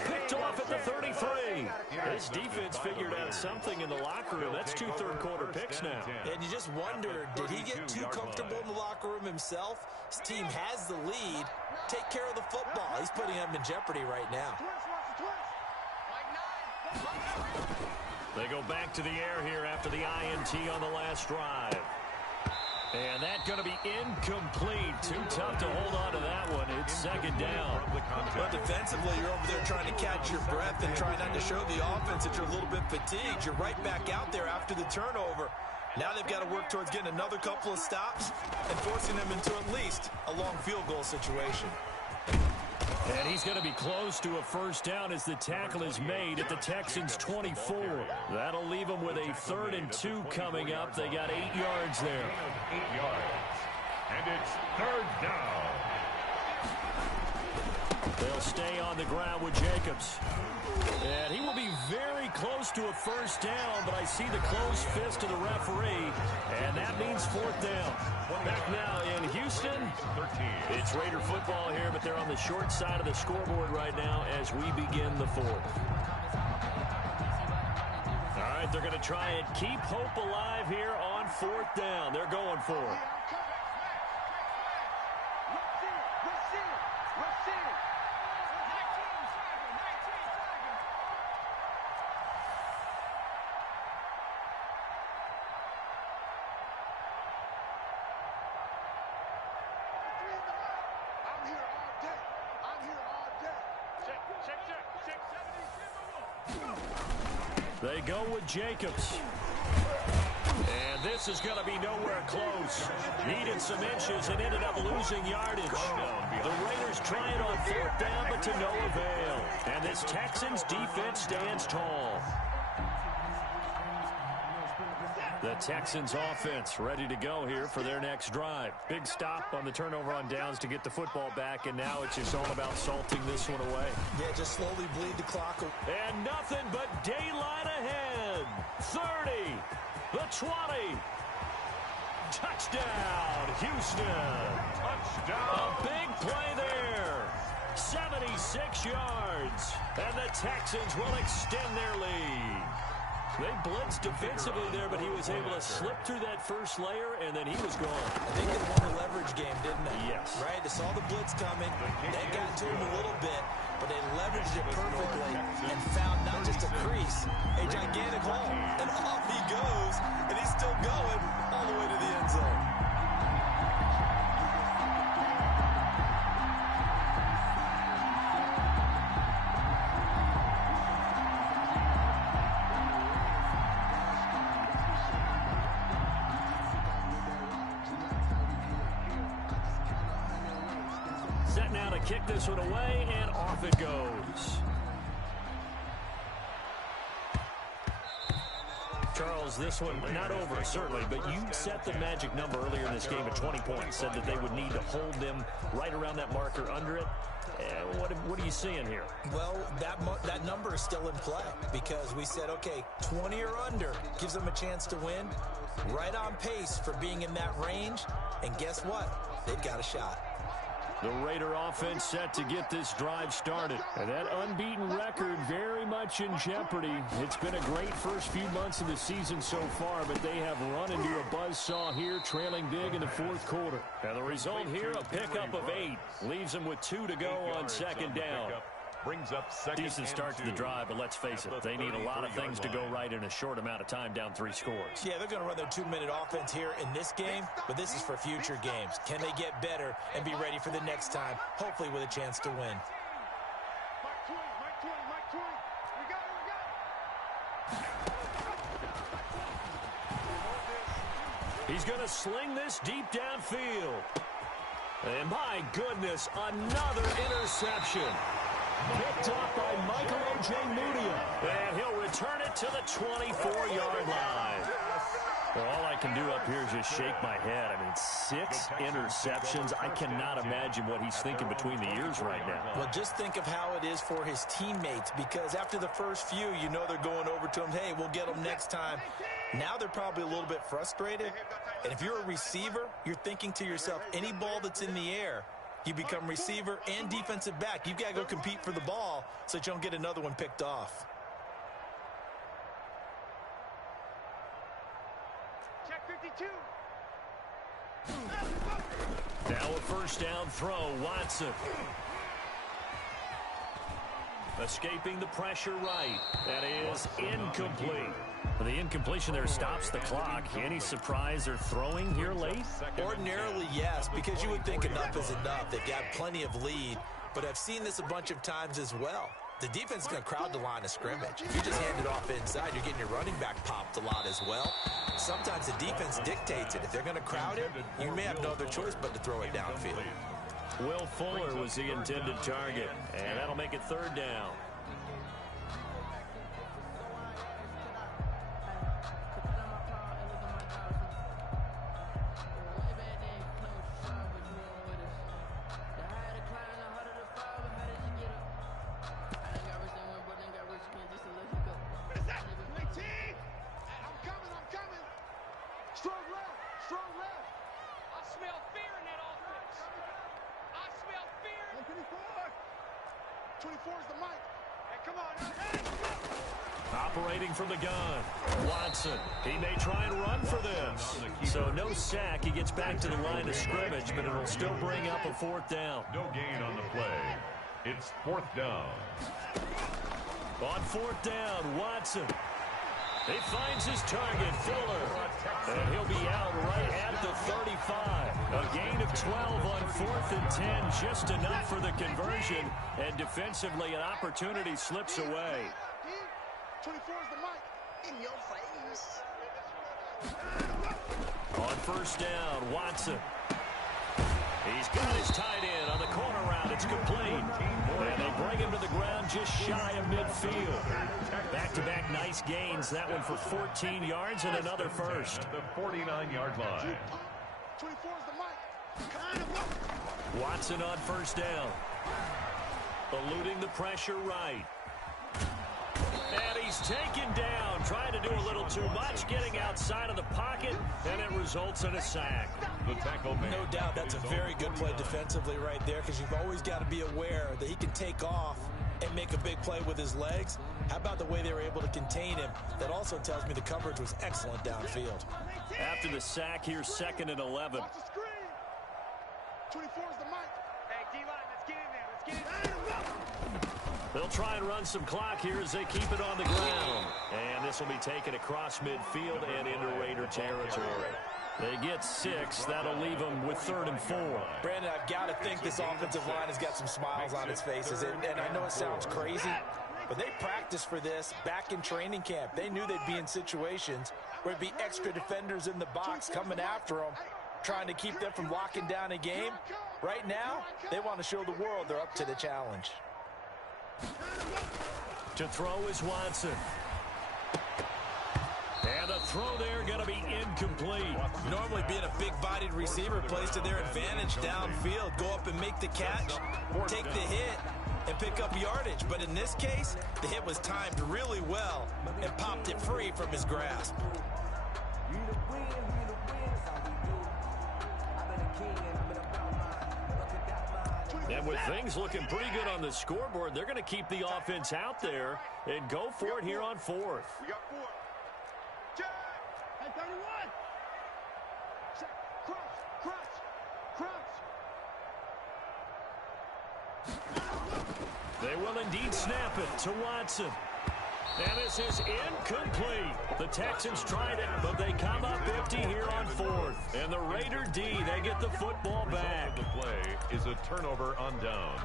Picked off at the 33. His defense figured out something in the locker room. That's 2 third-quarter picks now. And you just wonder, did he get too comfortable in the locker room himself? His team has the lead. Take care of the football. He's putting them in jeopardy right now. They go back to the air here after the INT on the last drive. And that's going to be incomplete. Too tough to hold on to that one. It's second down. But defensively, you're over there trying to catch your breath and trying not to show the offense that you're a little bit fatigued. You're right back out there after the turnover. Now they've got to work towards getting another couple of stops and forcing them into at least a long field goal situation. And he's going to be close to a first down as the tackle is made at the Texans' 24. That'll leave them with a 3rd and 2 coming up. They got 8 yards there. 8 yards. And it's 3rd down. They'll stay on the ground with Jacobs. And he will be very close to a first down, but I see the closed fist of the referee, and that means 4th down. Back now in Houston. It's Raider football here, but they're on the short side of the scoreboard right now as we begin the 4th. All right, they're going to try and keep hope alive here on 4th down. They're going for it. They go with Jacobs. And this is going to be nowhere close. Needed some inches and ended up losing yardage. The Raiders trying on 4th down, but to no avail. And this Texans defense stands tall. The Texans offense ready to go here for their next drive. Big stop on the turnover on downs to get the football back, and now it's just all about salting this one away. Yeah, just slowly bleed the clock. And nothing but daylight ahead. 30, the 20. Touchdown, Houston. Touchdown. A big play there. 76 yards. And the Texans will extend their lead. They blitzed defensively there, but he was able to slip through that first layer, and then he was gone. I think they won the leverage game, didn't they? Yes. Right? They saw the blitz coming. They got to him a little bit, but they leveraged it perfectly and found not just a crease, a gigantic hole. And off he goes, and he's still going all the way to the end zone. Set now to kick this one away, and off it goes. Charles, this one not over, certainly, but you set the magic number earlier in this game at 20 points, said that they would need to hold them right around that marker under it. What are you seeing here? Well, that number is still in play because we said, okay, 20 or under gives them a chance to win. Right on pace for being in that range, and guess what? They've got a shot. The Raider offense set to get this drive started. And that unbeaten record very much in jeopardy. It's been a great first few months of the season so far, but they have run into a buzzsaw here, trailing big in the 4th quarter. And the result here, a pickup of 8. Leaves them with 2 to go on second down. Brings up second. Decent start to the drive, but let's face it, they need a lot of things to go right in a short amount of time, down 3 scores. Yeah, they're going to run their 2-minute offense here in this game, but this is for future games. Can they get better and be ready for the next time, hopefully with a chance to win? He's going to sling this deep downfield. And my goodness, another interception. Picked off by Michael Ojemudia. And he'll return it to the 24-yard line. Well, all I can do up here is just shake my head. I mean, 6 interceptions. I cannot imagine what he's thinking between the ears right now. Well, just think of how it is for his teammates, because after the first few, you know they're going over to him, hey, we'll get them next time. Now they're probably a little bit frustrated. And if you're a receiver, you're thinking to yourself, any ball that's in the air, you become receiver and defensive back. You've got to go compete for the ball so that you don't get another one picked off. Check 52. Now a first down throw, Watson. Escaping the pressure right. That is incomplete. The incompletion there stops the clock. Any surprise or throwing here late? Ordinarily, yes, because you would think enough is enough. They've got plenty of lead, but I've seen this a bunch of times as well. The defense is going to crowd the line of scrimmage. If you just hand it off inside, you're getting your running back popped a lot as well. Sometimes the defense dictates it. If they're going to crowd it, you may have no other choice but to throw it downfield. Will Fuller was the intended target, and that'll make it 3rd down. Strong left. I smell fear in that offense. I smell fear. 24 is the mic. Hey, come on. Hey, go. Operating from the gun, Watson. He may try and run for this. So no sack. He gets back to the line of scrimmage, but it'll still bring up a 4th down. No gain on the play. It's 4th down. On 4th down, Watson. He finds his target, Fuller, and he'll be out right at the 35. A gain of 12 on 4th and 10, just enough for the conversion, and defensively an opportunity slips away. 24 is the mic. In your face. On 1st down, Watson. He's got his tight end on the corner route. It's complete. And they bring him to the ground just shy of midfield. Back-to-back nice gains. That one for 14 yards and another first. At the 49-yard line. 24 is the mic. Watson on 1st down. Eluding the pressure right. And he's taken down, trying to do a little too much, getting outside of the pocket, and it results in a sack. The tackle man. No doubt that's a very good play defensively right there, because you've always got to be aware that he can take off and make a big play with his legs. How about the way they were able to contain him? That also tells me the coverage was excellent downfield. After the sack, here's 2nd and 11. Watch the screen. 24 is the mic. Hey, D-line, let's get in there. Let's get in there. They'll try and run some clock here as they keep it on the ground. And this will be taken across midfield and into Raider territory. They get 6. That'll leave them with 3rd and 4. Brandon, I've got to think this offensive line has got some smiles on its faces. And I know it sounds crazy, but they practiced for this back in training camp. They knew they'd be in situations where there'd be extra defenders in the box coming after them, trying to keep them from locking down a game. Right now, they want to show the world they're up to the challenge. To throw is Watson. And the throw there going to be incomplete. Normally being a big-bodied receiver plays to their advantage downfield. Go up and make the catch, take the hit, and pick up yardage. But in this case, the hit was timed really well and popped it free from his grasp. And with things looking pretty good on the scoreboard, they're going to keep the offense out there and go for it here on 4th. We got 4. Check. Hey, 31. Check. Crunch. They will indeed snap it to Watson. And this is incomplete. The Texans tried it, but they come up empty here on 4th. And the Raider D, they get the football back. The play is a turnover on downs.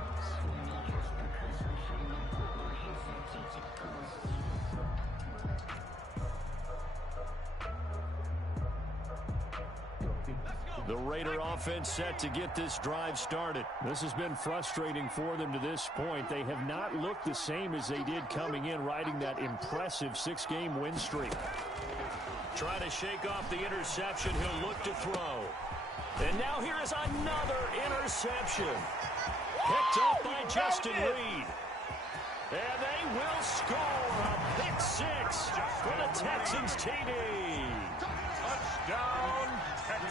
The Raider offense set to get this drive started. This has been frustrating for them to this point. They have not looked the same as they did coming in, riding that impressive 6-game win streak. Trying to shake off the interception. He'll look to throw. And now here is another interception. Picked up by Justin Reed. And they will score a pick 6 for the Texans TD. Touchdown.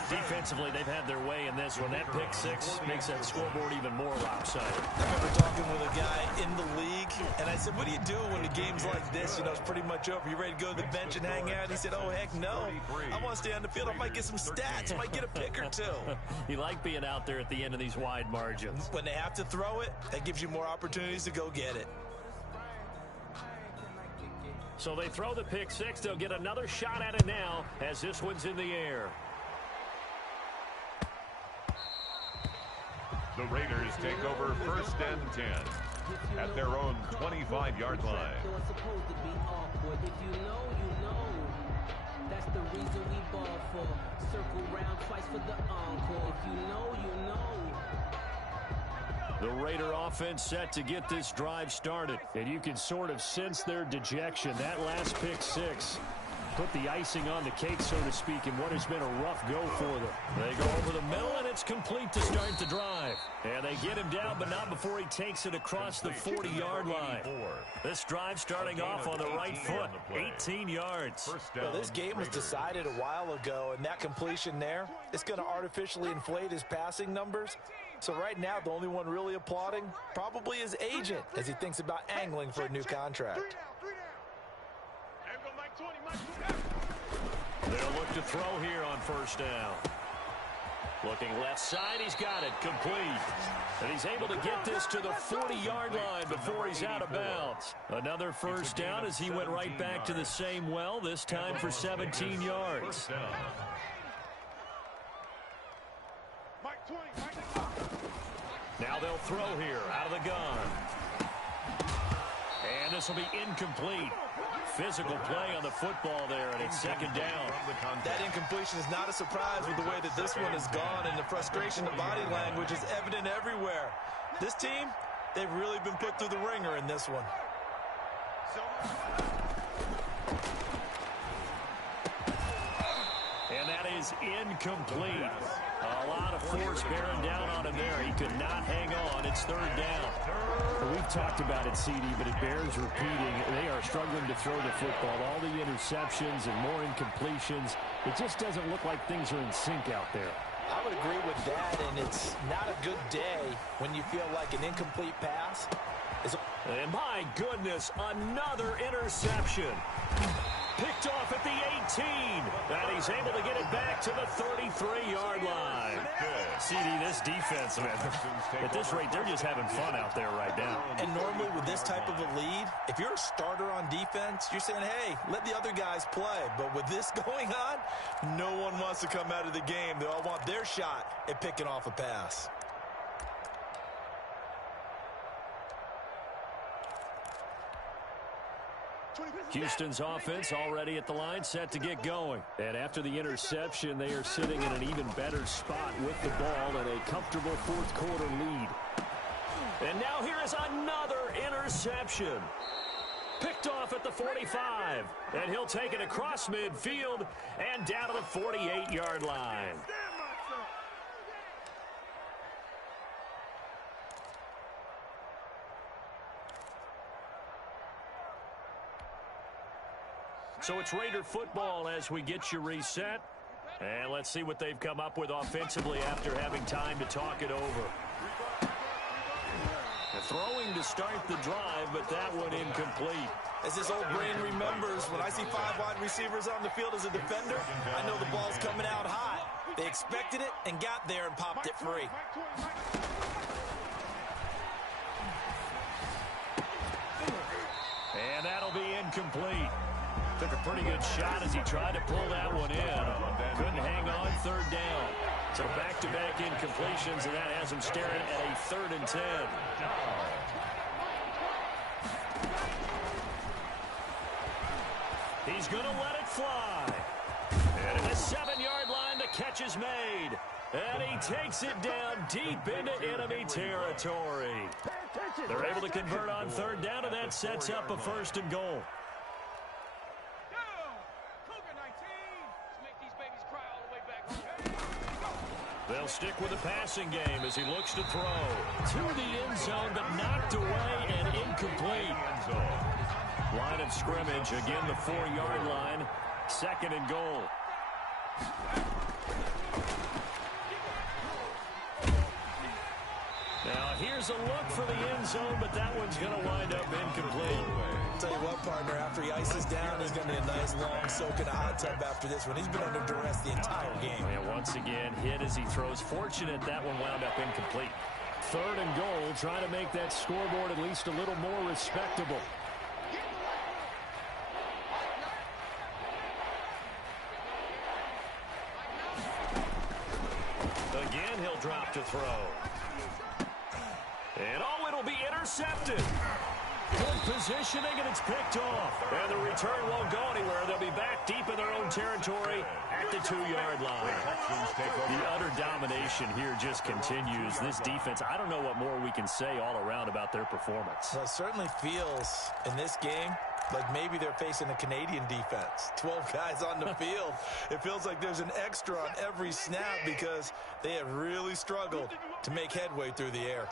Defensively, they've had their way in this one. That pick 6 makes that scoreboard even more lopsided. I remember talking with a guy in the league, and I said, what do you do when the game's like this? You know, it's pretty much over. You ready to go to the bench and hang out? He said, oh, heck no. I want to stay on the field. I might get some stats. I might get a pick or 2. You like being out there at the end of these wide margins. When they have to throw it, that gives you more opportunities to go get it. So they throw the pick six. They'll get another shot at it now as this one's in the air. The Raiders take over 1st and 10 at their own 25-yard line. It's supposed to be awkward. If you know, you know. That's the reason we ball for. Circle round twice for the encore. If you know, you know. The Raider offense set to get this drive started. And you can sort of sense their dejection. That last pick six put the icing on the cake, so to speak, in what has been a rough go for them. They go over the middle, and it's complete to start the drive. And they get him down, but not before he takes it across the 40-yard line. This drive starting off on the right foot, 18 yards. Well, this game was decided a while ago, and that completion there, it's going to artificially inflate his passing numbers. So right now, the only one really applauding probably his agent as he thinks about angling for a new contract. They'll look to throw here on 1st down. Looking left side, he's got it, complete. And he's able to get this to the 40-yard line before he's out of bounds. Another 1st down as he went right back to the same well, this time for 17 yards. Now they'll throw here out of the gun. And this will be incomplete. Physical play on the football there, and it's 2nd down. That incompletion is not a surprise with the way that this one has gone, and the frustration, the body language is evident everywhere. This team, they've really been put through the ringer in this one. And that is incomplete. A lot of force bearing down on him there. He could not hang on. It's 3rd down. We've talked about it, CD, but it bears repeating. They are struggling to throw the football. All the interceptions and more incompletions. It just doesn't look like things are in sync out there. I would agree with that, and it's not a good day when you feel like an incomplete pass is. And my goodness, another interception. Picked off at the 18. And he's able to get it back to the 33-yard line. CD, this defense, man, at this rate, they're just having fun out there right now. And normally with this type of a lead, if you're a starter on defense, you're saying, hey, let the other guys play. But with this going on, no one wants to come out of the game. They all want their shot at picking off a pass. Houston's offense already at the line, set to get going. And after the interception, they are sitting in an even better spot with the ball and a comfortable 4th quarter lead. And now here is another interception. Picked off at the 45. And he'll take it across midfield and down to the 48-yard line. So it's Raider football as we get you reset. And let's see what they've come up with offensively after having time to talk it over. Throwing to start the drive, but that one incomplete. As this old brain remembers, when I see 5 wide receivers on the field as a defender, I know the ball's coming out hot. They expected it and got there and popped it free. And that'll be incomplete. Took a pretty good shot as he tried to pull that one in. Couldn't hang on, 3rd down. So back-to-back incompletions, and that has him staring at a 3rd and 10. He's going to let it fly. And at the 7-yard line, the catch is made. And he takes it down deep into enemy territory. They're able to convert on 3rd down, and that sets up a 1st and goal. They'll stick with the passing game as he looks to throw. To the end zone, but knocked away and incomplete. Line of scrimmage, again the 4-yard line. 2nd and goal. Now here's a look for the end zone, but that one's going to wind up incomplete. Tell you what, partner, after he ices down, he's going to be a nice long soak in a hot tub after this one. He's been under duress the entire game. And once again, hit as he throws. Fortunate that one wound up incomplete. 3rd and goal, trying to make that scoreboard at least a little more respectable. Again, he'll drop to throw. And it'll be intercepted. Good positioning, and it's picked off. And the return won't go anywhere. They'll be back deep in their own territory at the 2-yard line. The utter domination here just continues. This defense, I don't know what more we can say all around about their performance. Well, it certainly feels in this game like maybe they're facing a Canadian defense. 12 guys on the field. It feels like there's an extra on every snap because they have really struggled to make headway through the air.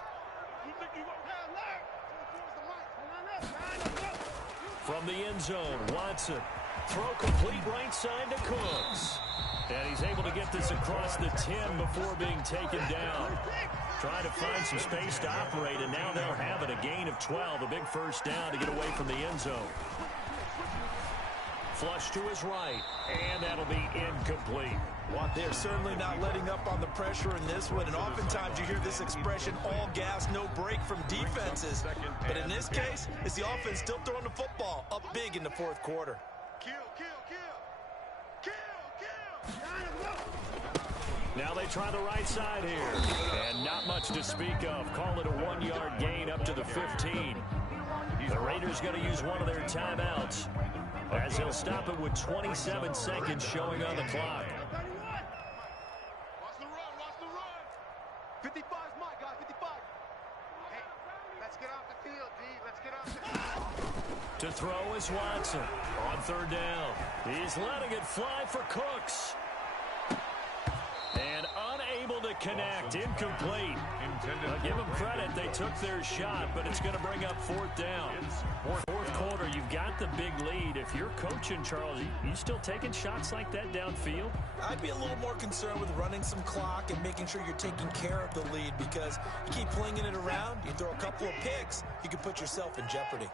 From the end zone, Watson. Throw complete right side to Cooks. And he's able to get this across the 10 before being taken down. Trying to find some space to operate, and now they'll have it. A gain of 12, a big first down to get away from the end zone. Flush to his right, and that'll be incomplete. They're certainly not letting up on the pressure in this one, and oftentimes you hear this expression, all gas, no break from defenses. But in this case, it's the offense still throwing the football up big in the fourth quarter. Now they try the right side here, and not much to speak of. Call it a 1-yard gain up to the 15. The Raiders going to use one of their timeouts, as they'll stop it with 27 seconds showing on the clock. Watch the run. 55 is my guy, 55. Hey, let's get off the field, D. Let's get off the field. To throw is Watson on third down. He's letting it fly for Cooks. And unable to connect, incomplete. I'll give them credit, they took their shot, but it's going to bring up fourth down. Fourth quarter, you've got the big lead. If you're coaching, Charles, you still taking shots like that downfield? I'd be a little more concerned with running some clock and making sure you're taking care of the lead, because you keep flinging it around, you throw a couple of picks, you can put yourself in jeopardy.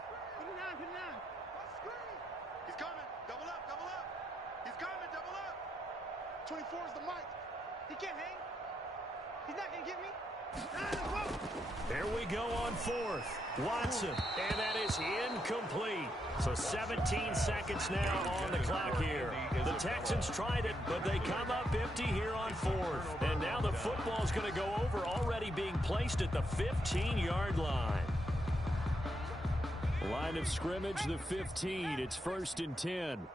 He's coming. Double up. He's coming. Double up. 24 is the mic. He can't hang. He's not going to get me. Here we go on fourth. Watson, and that is incomplete. So 17 seconds now on the clock here. The Texans tried it, but they come up empty here on fourth. And now the football's going to go over, already being placed at the 15-yard line. Line of scrimmage, the 15. It's 1st and 10.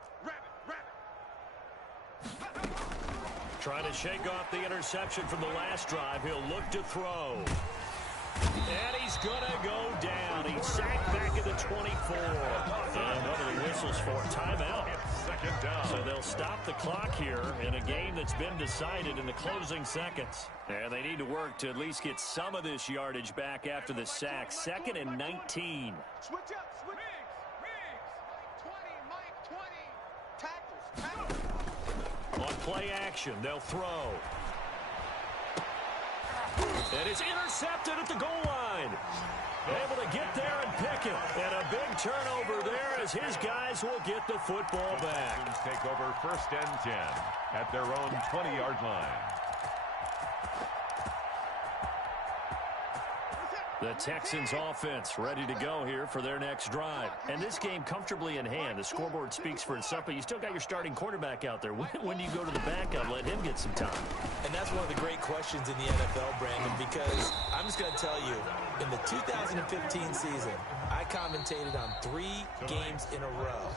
Trying to shake off the interception from the last drive. He'll look to throw. And he's going to go down. He's sacked back at the 24. And one of the whistles for a timeout. Second down. So they'll stop the clock here in a game that's been decided in the closing seconds. And they need to work to at least get some of this yardage back after the sack. 2nd and 19. Switch up. Mike 20. Tackles. On play action, they'll throw. And it's intercepted at the goal line. Able to get there and pick it. And a big turnover there as his guys will get the football back. Take over 1st and 10 at their own 20-yard line. The Texans offense ready to go here for their next drive. And this game comfortably in hand. The scoreboard speaks for itself, but you still got your starting quarterback out there. When do you go to the backup, let him get some time? And that's one of the great questions in the NFL, Brandon, because I'm just going to tell you, in the 2015 season, I commentated on 3 games in a row